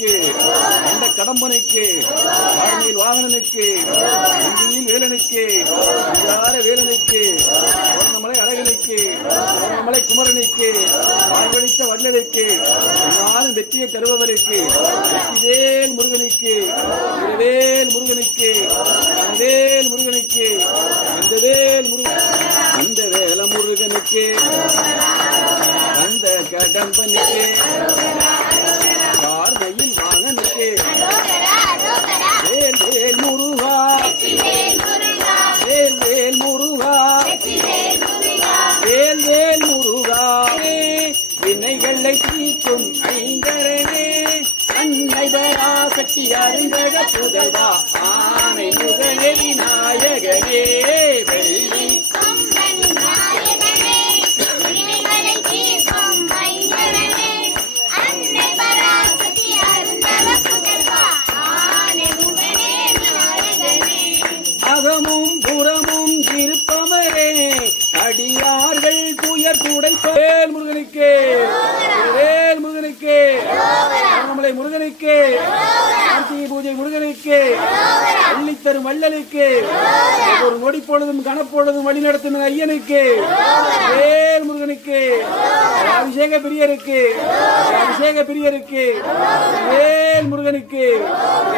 வேலனுக்கு அந்த கடம்பனைக்கு ஆர்மியில் வாகனனுக்கு இந்தியில் வேலனுக்கு இந்தார வேலனுக்கு மலை அழகனுக்கு மலை குமரனுக்கு வாழ்வழித்த வல்லனுக்கு நாளும் வெற்றியை தருபவருக்கு வெற்றிவேல் முருகனுக்கு இரவேல் முருகனுக்கு வேல் முருகனுக்கு அந்த வேல் முருகன் அந்த வேல முருகனுக்கு அந்த கடம்பனுக்கு வினைகளை தீர்க்கும் ஐங்கரனே அன்னை பராசக்தி அருந்தக புதல்வா ஆனை முகனே விநாயகனே வெள்ளி அகமும் திருவண்ணாமலை முருகனுக்கு. கார்த்திகை பூஜை முருகனுக்கு. அள்ளித்தரும் வள்ளலுக்கு. ஒரு நொடி பொழுதும் கனப்பொழுதும் வழி நடத்தும் ஐயனுக்கு. வேல் முருகனுக்கு. அபிஷேக பிரியருக்கு. அபிஷேக பிரியருக்கு. வேல் முருகனுக்கு.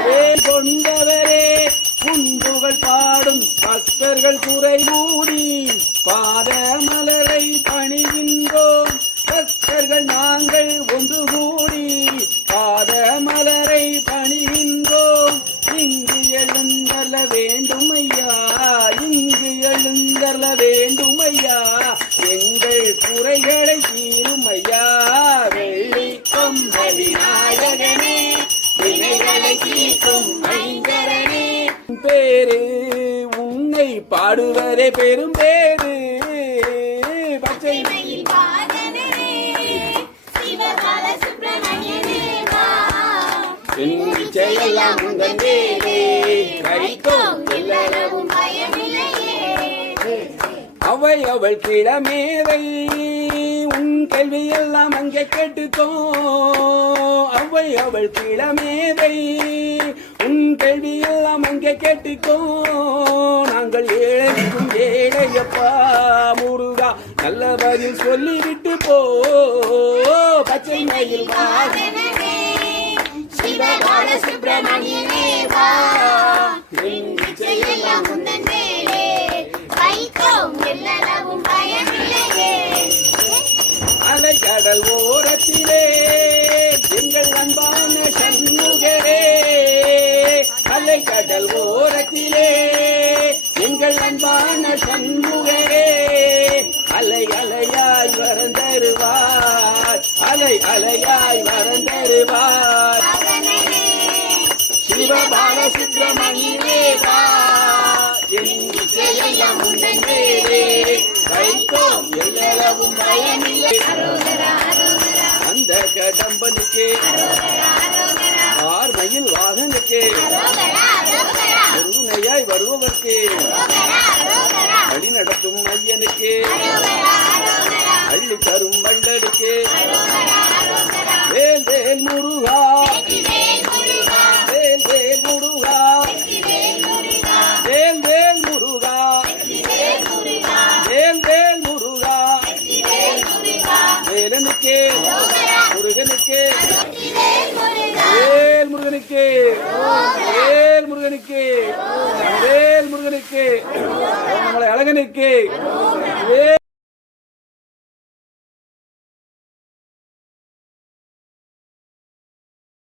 வேல் கொண்டவரே குண்டுகள் பாடும் பக்தர்கள் குறை மூடி பாத எழுந்தள்ள வேண்டும் ஐயா எங்கள் குறைகளை தீரும் ஐயா வெள்ளி கொம்ப விநாயகனே வினைகளை தீர்க்கும் ஐங்கரனே. பேரு உன்னை பாடுவதே பெரும் பேரு பச்சை என் செயலாம் உங்கள் மேலே. கைக்கும் அவை அவள் கிழமேதை உன் கேள்வி எல்லாம் அங்கே கேட்டுக்கோ. அவை அவள் கிழமேதை உன் கேள்வி எல்லாம் அங்கே கேட்டுக்கோ. நாங்கள் ஏழைக்கும் ஏழையப்பா. முருகா நல்ல பதில் சொல்லிவிட்டு போ. பச்சை மயில் வாக சிவகால சுப்பிரமணியனே ஓரத்திலே எங்கள் அன்பான சண்முகரே அலைக்கடல் ஓரத்திலே எங்கள் அன்பான சண்முகரே அலை அலையாய் வரந்தருவார் அலை அலையாய் வரந்தருவார் சிவபால சுப்பிரமணியே வா என் இசையெல்லாம் உந்தன் மேலே வைத்தோம் எல்லளவும் பயமில்லை அரோகரா ஆர்மையில் வாகனுக்கு கருணையாய் வருபவர்க்கு வழி நடத்தும் ஐயனுக்கு அள்ளி தரும் வள்ளலுக்கு முருகனுக்கு. வேல் முருகனுக்கு. வேல் முருகனுக்கு. வேல் முருகனுக்கு. நம்மளை அழகனுக்கு. வேல்